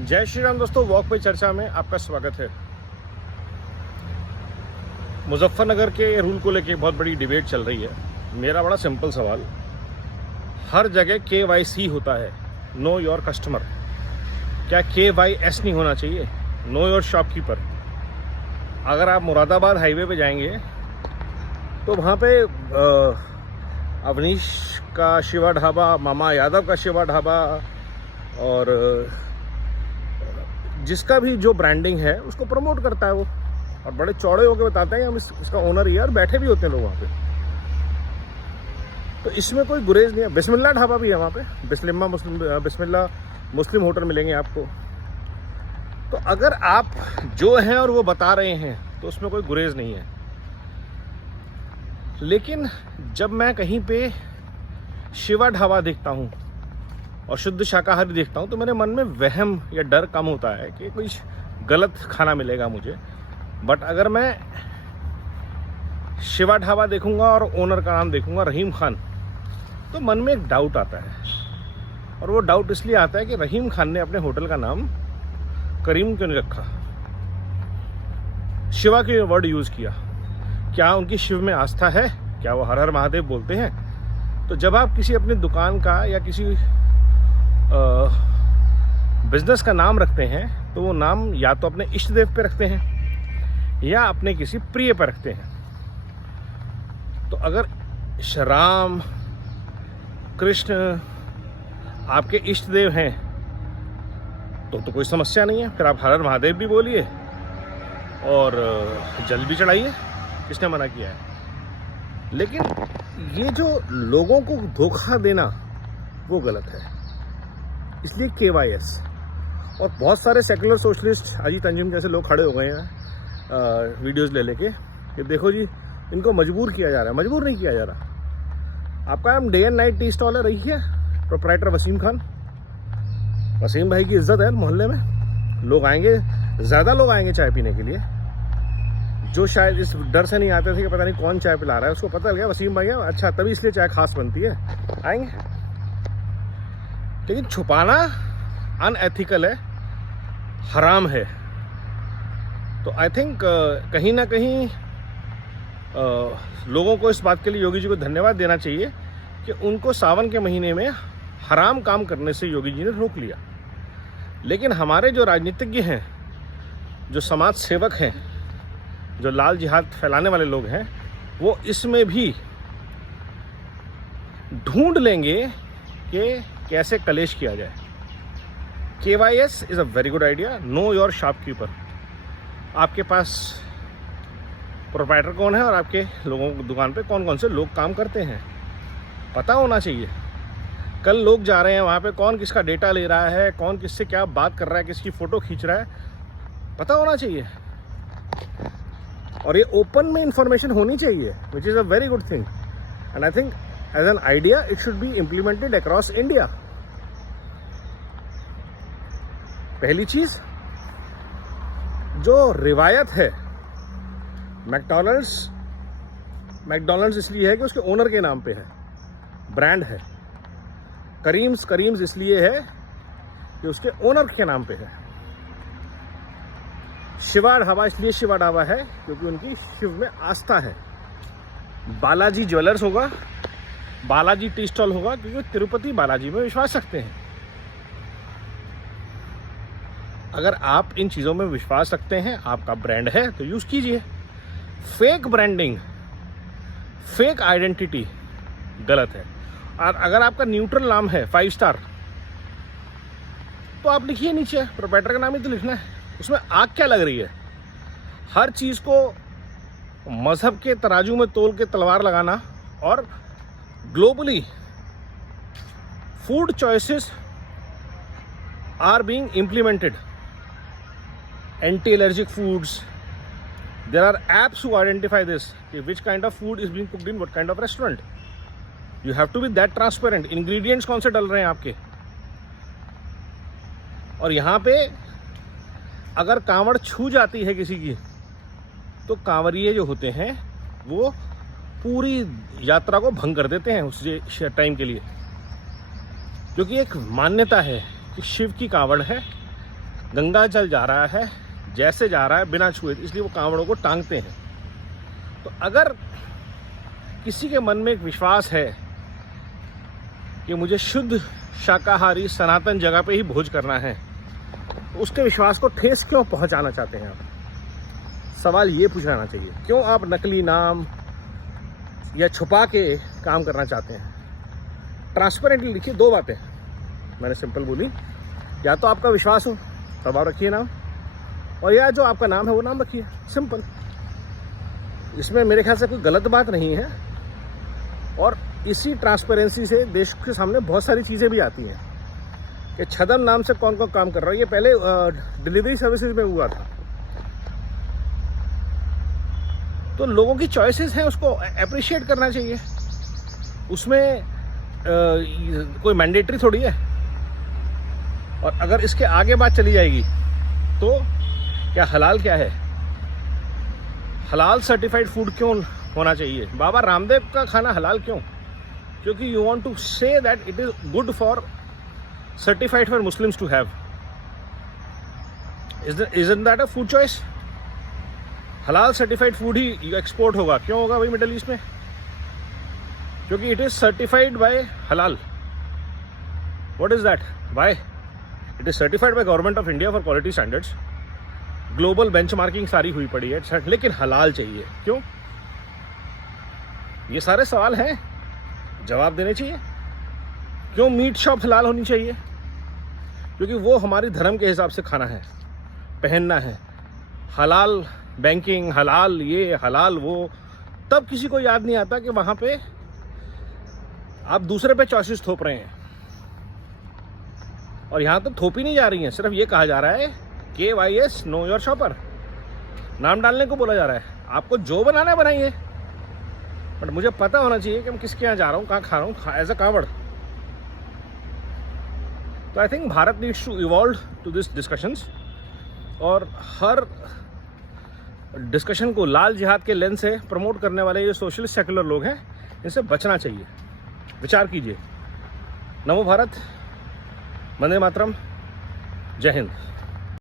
जय श्री राम दोस्तों, वॉक पे चर्चा में आपका स्वागत है। मुजफ्फरनगर के रूल को लेके बहुत बड़ी डिबेट चल रही है। मेरा बड़ा सिंपल सवाल, हर जगह KYC होता है, नो योर कस्टमर, क्या KYS नहीं होना चाहिए, नो योर शॉपकीपर? अगर आप मुरादाबाद हाईवे पे जाएंगे तो वहाँ पे अवनीश का शिवा ढाबा, मामा यादव का शिवा ढाबा और जिसका भी जो ब्रांडिंग है उसको प्रमोट करता है वो, और बड़े चौड़े होकर बताते हैं हम इसका ओनर ही है, और बैठे भी होते हैं लोग वहाँ पे। तो इसमें कोई गुरेज नहीं है। बिस्मिल्लाह ढाबा भी है वहाँ पे, बिस्मिल्लाह मुस्लिम होटल मिलेंगे आपको। तो अगर आप जो हैं और वो बता रहे हैं तो उसमें कोई गुरेज नहीं है। लेकिन जब मैं कहीं पे शिवा ढाबा देखता हूँ और शुद्ध शाकाहारी देखता हूँ तो मेरे मन में वहम या डर कम होता है कि कोई गलत खाना मिलेगा मुझे। बट अगर मैं शिवा ढाबा देखूंगा और ओनर का नाम देखूंगा रहीम खान, तो मन में एक डाउट आता है। और वो डाउट इसलिए आता है कि रहीम खान ने अपने होटल का नाम करीम क्यों नहीं रखा, शिवा के वर्ड यूज़ किया? क्या उनकी शिव में आस्था है? क्या वो हर हर महादेव बोलते हैं? तो जब आप किसी अपनी दुकान का या किसी बिजनेस का नाम रखते हैं तो वो नाम या तो अपने इष्ट देव पे रखते हैं या अपने किसी प्रिय पे रखते हैं। तो अगर राम कृष्ण आपके इष्ट देव हैं तो कोई समस्या नहीं है, फिर आप हर हर महादेव भी बोलिए और जल भी चढ़ाइए, किसने मना किया है? लेकिन ये जो लोगों को धोखा देना वो गलत है, इसलिए KYS। और बहुत सारे सेकुलर सोशलिस्ट अजीत अंजुम जैसे लोग खड़े हो गए हैं वीडियोस ले लेके कि देखो जी इनको मजबूर किया जा रहा है। मजबूर नहीं किया जा रहा। आपका नाम day and night tea stall है, रही है प्रोप्राइटर वसीम खान। वसीम भाई की इज्जत है मोहल्ले में, लोग आएंगे, ज़्यादा लोग आएंगे चाय पीने के लिए, जो शायद इस डर से नहीं आते थे कि पता नहीं कौन चाय पिला रहा है। उसको पता लग गया वसीम भाई है, अच्छा तभी इसलिए चाय खास बनती है, आएंगे। लेकिन छुपाना अनएथिकल है, हराम है। तो आई थिंक कहीं ना कहीं लोगों को इस बात के लिए योगी जी को धन्यवाद देना चाहिए कि उनको सावन के महीने में हराम काम करने से योगी जी ने रोक लिया। लेकिन हमारे जो राजनीतिज्ञ हैं, जो समाज सेवक हैं, जो लाल जिहाद फैलाने वाले लोग हैं, वो इसमें भी ढूंढ लेंगे कि कैसे कलेश किया जाए। KYS is a very good idea, know your shopkeeper. आपके पास प्रोप्राइटर कौन है और आपके लोगों की दुकान पे कौन कौन से लोग काम करते हैं पता होना चाहिए। कल लोग जा रहे हैं वहाँ पे, कौन किसका डेटा ले रहा है, कौन किससे क्या बात कर रहा है, किसकी फ़ोटो खींच रहा है, पता होना चाहिए। और ये ओपन में इंफॉर्मेशन होनी चाहिए, which is a very good thing. And I think as an idea it should be implemented across India. पहली चीज, जो रिवायत है, मैकडॉनल्ड्स इसलिए है कि उसके ओनर के नाम पे है, ब्रांड है। करीम्स इसलिए है कि उसके ओनर के नाम पे है। शिवा ढाबा इसलिए शिवा ढाबा है क्योंकि उनकी शिव में आस्था है। बालाजी ज्वेलर्स होगा, बालाजी टी स्टॉल होगा क्योंकि तिरुपति बालाजी में विश्वास रखते हैं। अगर आप इन चीज़ों में विश्वास रखते हैं, आपका ब्रांड है, तो यूज़ कीजिए। फेक ब्रांडिंग, फेक आइडेंटिटी गलत है। और अगर आपका न्यूट्रल नाम है 5 स्टार, तो आप लिखिए नीचे, प्रोप्राइटर का नाम ही तो लिखना है। उसमें आग क्या लग रही है? हर चीज़ को मजहब के तराजू में तोल के तलवार लगाना। और globally food choices are being implemented, anti-allergic foods. There are apps who identify this, which kind of food is being cooked in what kind of restaurant. You have to be that transparent. Ingredients कौन से डल रहे हैं आपके? और यहाँ पे अगर कांवड़ छू जाती है किसी की, तो कांवरिये जो होते हैं वो पूरी यात्रा को भंग कर देते हैं उस टाइम के लिए, क्योंकि एक मान्यता है कि शिव की कांवड़ है गंगा जल जा रहा है जैसे जा रहा है बिना छुए, इसलिए वो कांवड़ों को टांगते हैं। तो अगर किसी के मन में एक विश्वास है कि मुझे शुद्ध शाकाहारी सनातन जगह पे ही भोज करना है, तो उसके विश्वास को ठेस क्यों पहुंचाना चाहते हैं आप? सवाल ये पूछना चाहिए, क्यों आप नकली नाम या छुपा के काम करना चाहते हैं? ट्रांसपेरेंटली लिखिए। 2 बातें मैंने सिंपल बोली, या तो आपका विश्वास हो तब आप रखिए नाम, और या जो आपका नाम है वो नाम रखिए, सिंपल। इसमें मेरे ख्याल से कोई गलत बात नहीं है। और इसी ट्रांसपेरेंसी से देश के सामने बहुत सारी चीज़ें भी आती हैं कि छदम नाम से कौन कौन काम कर रहा है। ये पहले डिलीवरी सर्विसेज में हुआ था। तो लोगों की चॉइसेस हैं, उसको अप्रिशिएट करना चाहिए। उसमें कोई मैंडेटरी थोड़ी है। और अगर इसके आगे बात चली जाएगी तो क्या हलाल क्या है? हलाल सर्टिफाइड फूड क्यों होना चाहिए? बाबा रामदेव का खाना हलाल क्यों? क्योंकि you want to say that it is good for certified for Muslims to have. Isn't that a food choice? हलाल सर्टिफाइड फूड ही एक्सपोर्ट होगा। क्यों होगा भाई मिडल ईस्ट में? क्योंकि इट इज सर्टिफाइड बाय हलाल। What is that? Why? It is certified by government of India for quality standards. Global benchmarking सारी हुई पड़ी है, लेकिन हलाल चाहिए। क्यों? ये सारे सवाल हैं, जवाब देने चाहिए। क्यों मीट शॉप हलाल होनी चाहिए? क्योंकि वो हमारी धर्म के हिसाब से खाना है, पहनना है। हलाल बैंकिंग, हलाल ये, हलाल वो, तब किसी को याद नहीं आता कि वहां पे आप दूसरे पे चॉइसेस थोप रहे हैं। और यहां तो थोपी नहीं जा रही है, सिर्फ ये कहा जा रहा है KYS नो योर शॉपर, नाम डालने को बोला जा रहा है। आपको जो बनाना है बनाइए, बट मुझे पता होना चाहिए कि मैं किसके यहाँ जा रहा हूँ, कहाँ खा रहा हूँ, एज अ कांवड़। तो I think Bharat needs to evolve to this discussions, और हर डिस्कशन को लाल जिहाद के लेंस से प्रमोट करने वाले ये सोशलिस्ट सेकुलर लोग हैं, इनसे बचना चाहिए। विचार कीजिए। नमो भारत, वंदे मातरम, जय हिंद।